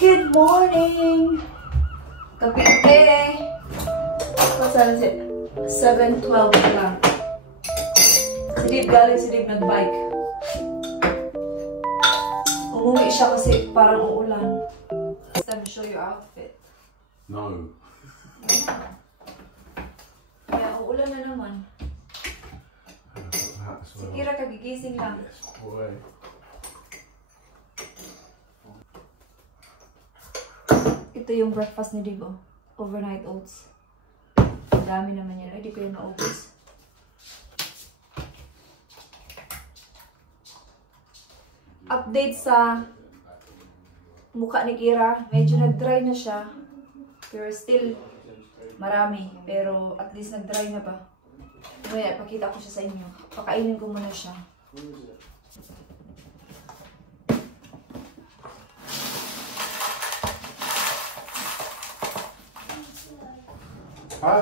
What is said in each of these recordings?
Good morning! Kapite! What's that? 7:12 lang. Si Dave nag-bike. Umuwi siya kasi parang uulan. It's time to show your outfit. No. Kaya uulan na naman. Si Kira kagigising lang. Yes, boy. Ito yung breakfast ni Dave, oh. Overnight oats. Ang dami naman yan. Ay, di ko yung naubos. Update sa mukha ni Kira. Medyo nag-dry na siya. Pero still marami. Pero at least nag-dry na ba? Kaya pakita ko siya sa inyo. Pakainin ko muna siya. Ha?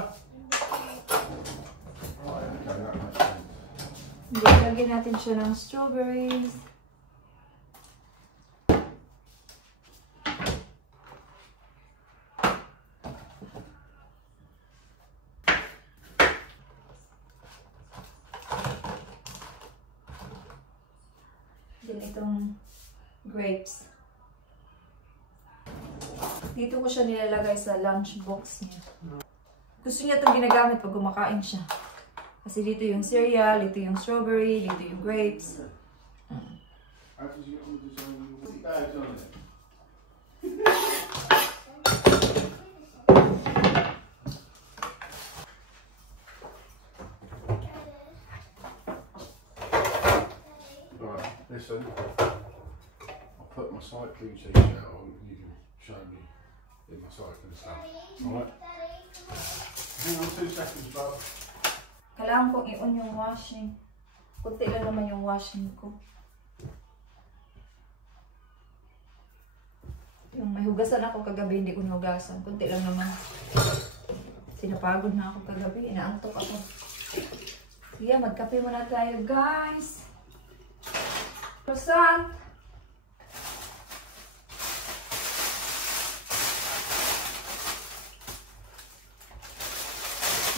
Lagyan natin siya ng strawberries. Then itong grapes. Dito ko siya nilalagay sa lunch box niya. Gusto niya itong ginagamit pag kumakain siya. Kasi dito yung cereal, dito yung strawberry, dito yung grapes. Right, listen. I'll put my cycling t-shirt on and you can show me in my cycling stuff. Alright? Hang on 2 seconds, bub. Kailangan kong i-on yung washing. Kunti lang naman yung washing ko. Yung may hugasan ako kagabi, hindi ko nahugasan. Kunti lang naman. Sinapagod na ako kagabi. Inaantok ako. Sige, magkape muna tayo, guys. Croissant!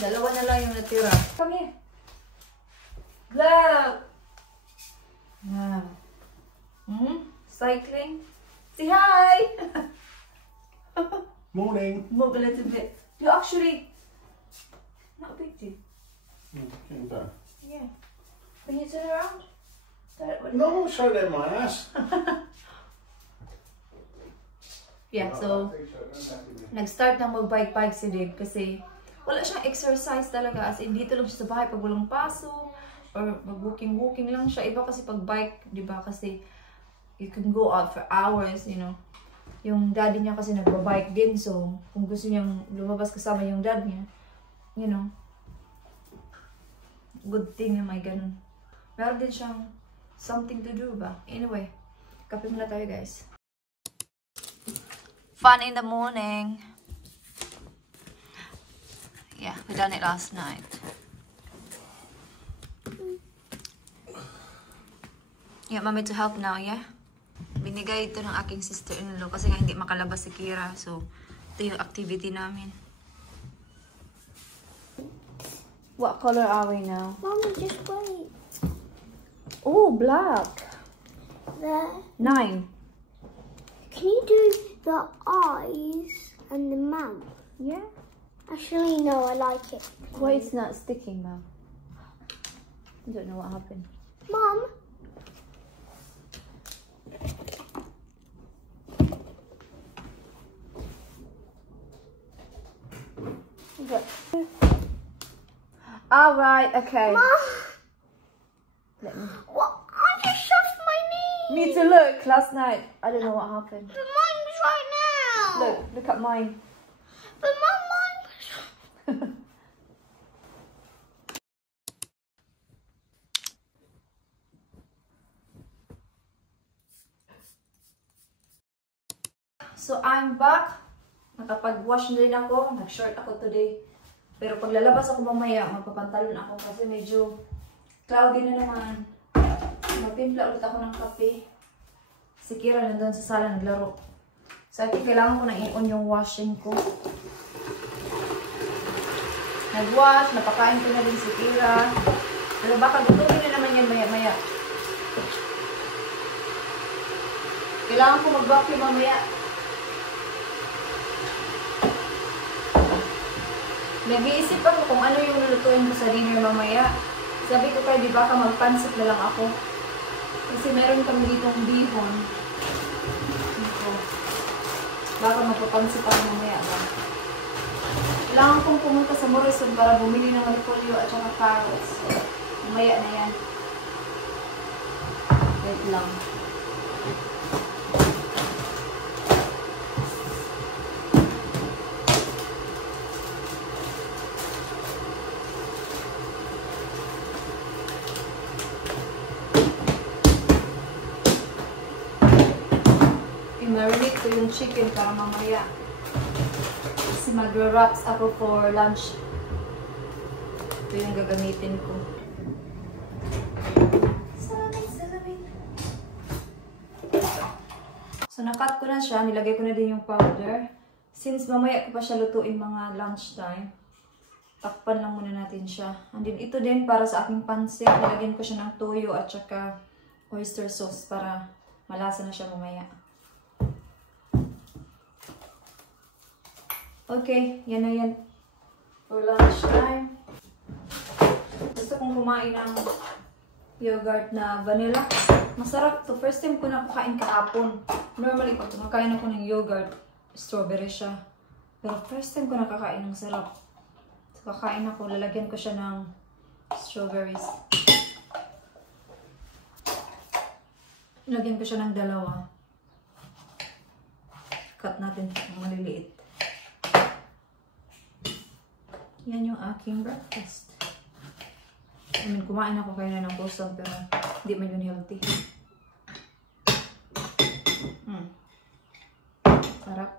Dalawa na lang yung natira. Come here. Glow! Wow. Cycling. Say hi! Morning. Move a little bit. You actually... Not a big deal. Getting better. Yeah. Can you turn around? No, I'll show them my ass. Yeah, so... Nag-start na mag-bike-bike si Dave kasi... Wala siyang exercise talaga. As in, dito lang siya sa bahay pag walang pasok. Or mag-walking lang siya. Iba kasi pag bike, di ba? Kasi you can go out for hours, you know. Yung daddy niya kasi nagbabike din. So, kung gusto niyang lumabas kasama yung dad niya, you know. Good thing na may ganun. Meron din siyang something to do ba? Anyway, kape muna tayo, guys. Fun in the morning. Yeah, we done it last night. Yeah, mommy to help now, yeah? Binigay ito ng aking sister-in-law kasi nga hindi makalabas si Kira. So, ito yung activity namin. What color are we now? Mommy, just wait. Oh, black. There. 9. Can you do the eyes and the mouth? Yeah. Actually, no, I like it. Why it's not sticking now? I don't know what happened. Mom. Alright, okay. Mom. Let me... What? I just shoved my knee. Me to look last night. I don't know what happened. But mine was right now. Look at mine. But mine was... So, I'm back. Nakapag-wash na rin ako. Nag-short ako today. Pero pag lalabas ako mamaya, magpapantalon ako kasi medyo cloudy na naman. Magtimpla ulit ako ng kape. Si Kira nandun sa sala naglaro. So, I think kailangan ko na i-on yung washing ko. Nag-wash, napakain ko na din si Kira. Pero baka lutuin na naman yan maya-maya. Kailangan ko mag-vacuum mamaya. Nag-iisip ako kung ano yung lulutuin ko sa dinner mamaya. Sabi ko kay di baka magpansit na lang ako. Kasi meron kami ditong bihon. Ito. Baka magpapansit ako mamaya ba. Kailangan kong pumunta sa Morrison para bumili ng repolyo at saka carrots. Mamaya na yan. Wait lang. I-marinate ko yung chicken para mamaya. Kasi mag-wraps ako for lunch. Ito yung gagamitin ko. Salamin. So, nakat ko na siya. Nilagay ko na din yung powder. Since mamaya ko pa siya lutuin mga lunchtime, takpan lang muna natin siya. And then, ito din para sa aking pansit. Nilagyan ko siya ng toyo at saka oyster sauce para malasa na siya mamaya. Okay, yan na yan. For lunchtime. Gusto kong kumain ng yogurt na vanilla. Masarap to. First time ko na kukain kahapon. Normally, pag kumakain ako ng yogurt, strawberry siya. Pero first time ko nakakain ng sarap. So, kakain ako, lalagyan ko siya ng strawberries. Lagyan ko siya ng 2. Cut natin ng maliliit. Yan yung aking breakfast. I mean, kumain ako kayo na ng kusog pero hindi man yun healthy. Sarap.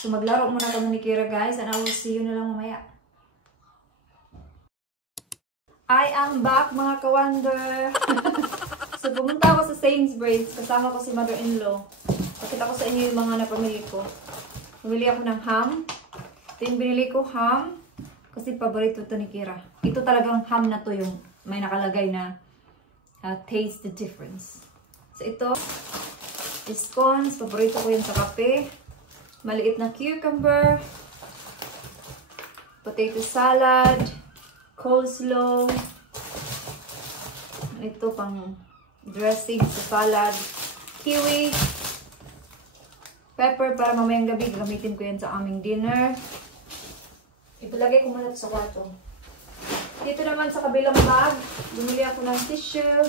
So maglaro muna kami ni Kira guys and I will see you na lang mamaya. I am back mga ka-wonder! So, pumunta ako sa Sainsbury's. Kasama ko si mother-in-law. Pakita ko sa inyo yung mga napamili ko. Pumili ako ng ham. Ito yung binili ko, ham. Kasi paborito ito ni Kira. Ito talagang ham na to yung may nakalagay na taste the difference. So, ito is scones. Paborito ko yun sa kape. Maliit na cucumber. Potato salad. Coleslaw. Ito pang dressing sa salad, kiwi, pepper para mamayang gabi. Gamitin ko yan sa aming dinner. Ipalagay ko muna ito sa kwarto. Dito naman sa kabilang bag, bumili ako ng tissue,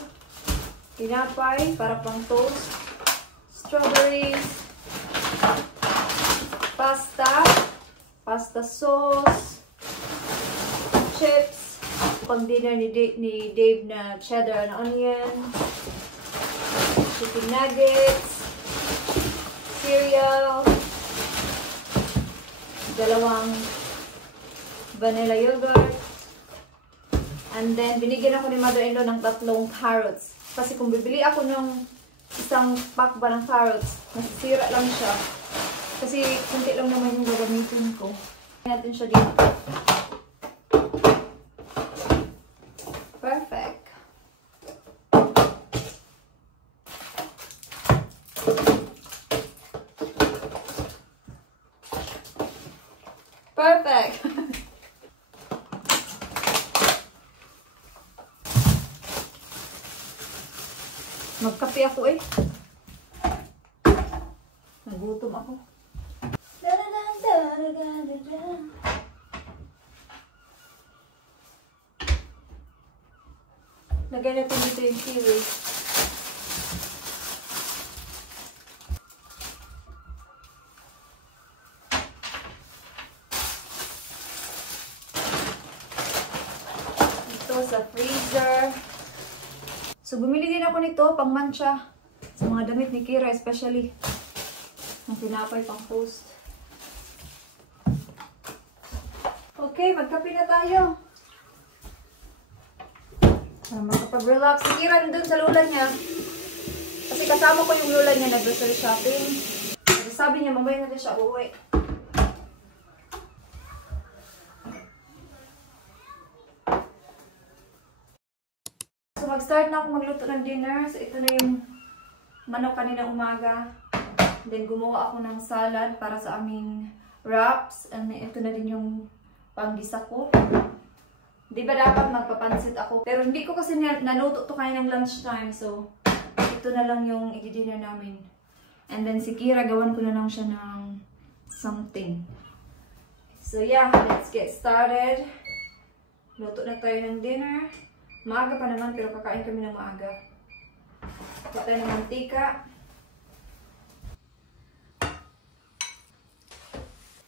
tinapay para pang toast, strawberries, pasta sauce, chips, pang dinner ni Dave na cheddar and onion, chicken nuggets, cereal, 2 vanilla yogurt, and then binigyan ako ni mother-in-law ng 3 carrots. Kasi kung bibili ako ng isang pack ba ng carrots, masisira lang siya. Kasi kunti lang naman yung gagamitin ko. Natin siya dito. Perfect. Perfect. Magkape ako eh. Nagutom ako. Lagay natin dito yung kiwi. Ito sa freezer. So, bumili din ako nito pang mancha sa mga damit ni Kira, especially ang tinapay pang toast. Okay, magkape na tayo. Para makapag-relax. Si Kira dun sa lula niya. Kasi kasama ko yung lula niya nag-grocery shopping. Kasi sabi niya, mamaya na din siya uuwi. So mag-start na ako magluto ng dinner. So ito na yung manok kanina umaga. Then gumawa ako ng salad para sa aming wraps. And ito na din yung panggisa ko. Di ba dapat magpapansit ako? Pero hindi ko kasi naluto to kain ng lunchtime. So ito na lang yung i-dinner namin. And then si Kira, gawan ko na lang siya ng something. So yeah, let's get started. Luto na tayo ng dinner. Maaga pa naman, pero kakain kami ng maaga. Ito tayo ng mantika.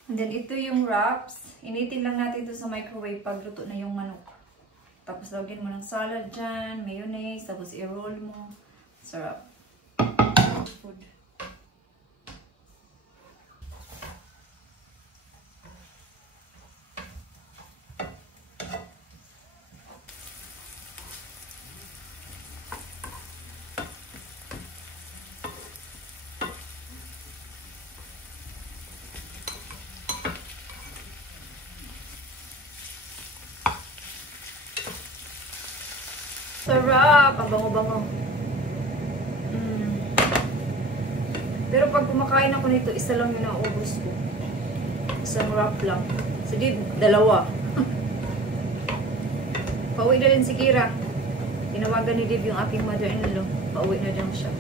And then ito yung wraps. Initin lang natin ito sa microwave pag luto na yung manok. Tapos lagyan mo ng salad dyan, mayonnaise, tapos i-roll mo. Sarap. Food. Sarap! Ang bango-bango. Pero pag kumakain ako nito, isa lang yung naubos ko. Isang wrap lang. Sige, dalawa. Pauwi na rin si Kira. Tinawagan ni Dave yung aking mother-in-law. Pauwi na lang siya.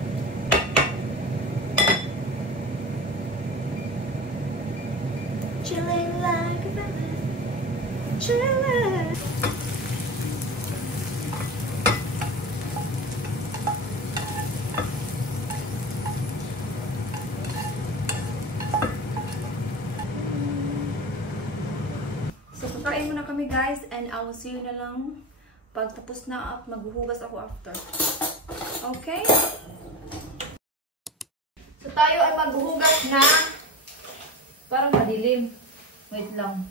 Chilling like a baby. Chilling. Kain muna kami guys, and I will see you na lang pag tapos na at maghuhugas ako after. Okay? So tayo ay maghuhugas na. Parang madilim. Wait lang.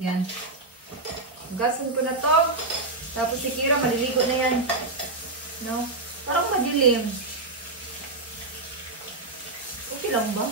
Yan. Hugasan ko na to. Tapos si Kira maliligo na yan. No? Parang madilim. Okay lang ba?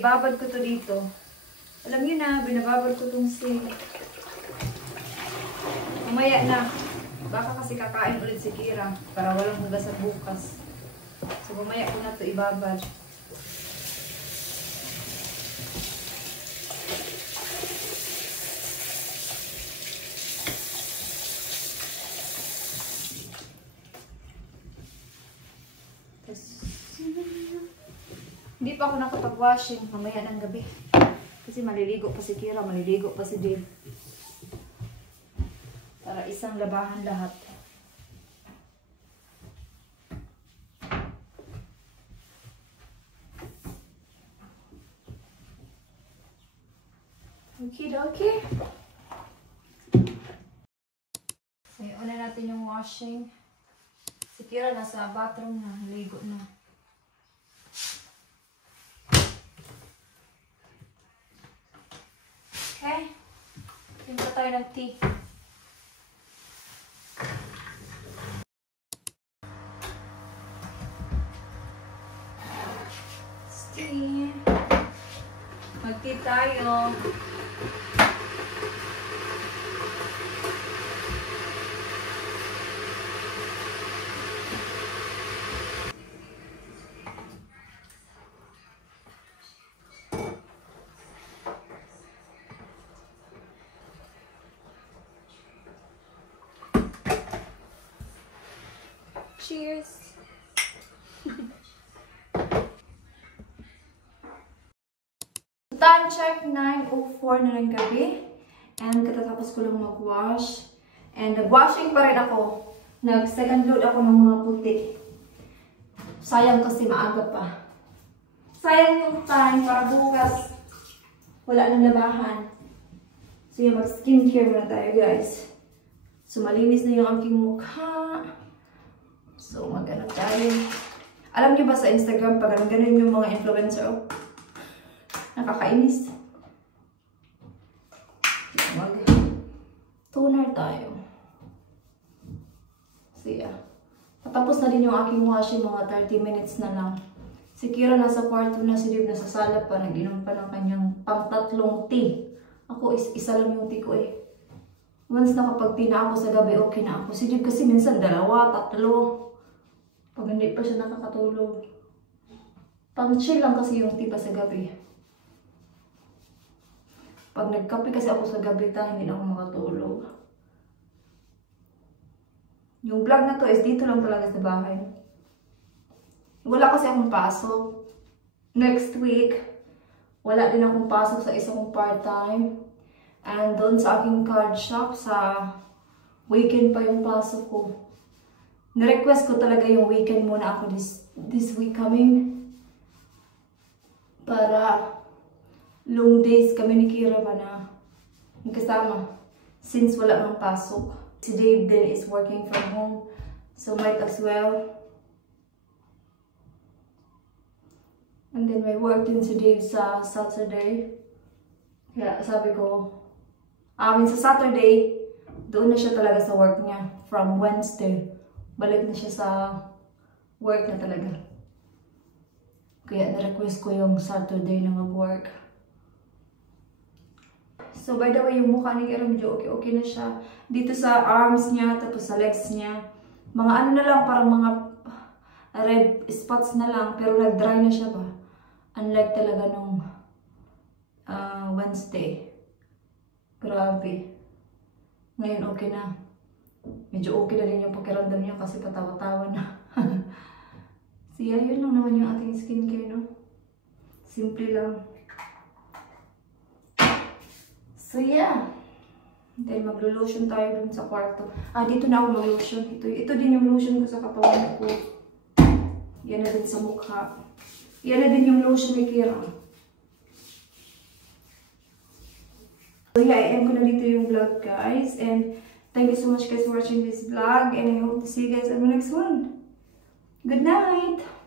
Ibabad ko to dito. Alam niyo na, binababad ko tong sink. Mamaya na. Baka kasi kakain ulit si Kira para walang hugasan bukas. So mamaya ko na to ibabad. Hindi pa ako nakapag-washing mamaya ng gabi. Kasi maliligo pa si Kira, maliligo pa si Dave. Para isang labahan lahat. Okay. So, una natin yung washing. Si Kira nasa bathroom na, ligo na. Okay. Timpla tayo ng tea. tea. Mag-tea tayo. Cheers! Time check, 9:04 na ng gabi. And katatapos ko lang mag-wash. And nag-washing pa rin ako. Nag-second load ako ng mga puti. Sayang kasi maaga pa. Sayang yung time para bukas wala nang labahan. So yung mag-skincare muna tayo, guys. So malinis na yung aking mukha. So, mag-ano tayo. Alam niyo ba sa Instagram, pag ganun yung mga influencer, oh, nakakainis. Mag-toner tayo. So, yeah. Patapos na din yung aking washing, mga 30 minutes na lang. Si Kira nasa kwarto na, si Dib nasa sala pa, nag-inom pa ng kanyang pang-tatlong tea. Ako, isa lang yung tea ko eh. Once nakapag-tea na ako sa gabi, okay na ako. Si Dib kasi minsan 2, 3. Pag hindi pa siya nakakatulog. Pang-chill lang kasi yung tipa sa gabi. Pag nagkape kasi ako sa gabi, hindi na ako makatulog. Yung vlog na to is dito lang talaga sa bahay. Wala kasi akong pasok. Next week, wala din akong pasok sa isa kong part-time. And doon sa aking card shop, sa weekend pa yung pasok ko. Na-request ko talaga yung weekend muna ako this week coming. Para long days kami ni Kira ba na kasama. Since wala nang pasok. Si Dave din is working from home. So might as well. And then may work din si Dave sa Saturday. Kaya sabi ko, sa Saturday, doon na siya talaga sa work niya. From Wednesday. Balik na siya sa work na talaga. Kaya na-request ko yung Saturday na mag-work. So by the way, yung mukha ni Kira medyo okay na siya. Dito sa arms niya, tapos sa legs niya. Mga ano na lang, parang mga red spots na lang. Pero nag-dry na siya ba? Unlike talaga nung Wednesday. Grabe. Ngayon okay na. Medyo okay na rin yung pakiramdam niya kasi patawa-tawa na. So yeah, yun lang naman yung ating skincare, no? Simple lang. So yeah. Then maglo-lotion tayo dun sa kwarto. Dito na ako mag-lotion. Ito din yung lotion ko sa katawan ko. Yan na din sa mukha. Yan na din yung lotion ni Kira. So yeah, i-end ko na dito yung vlog, guys. And thank you so much guys for watching this vlog. And I hope to see you guys on the next one. Good night!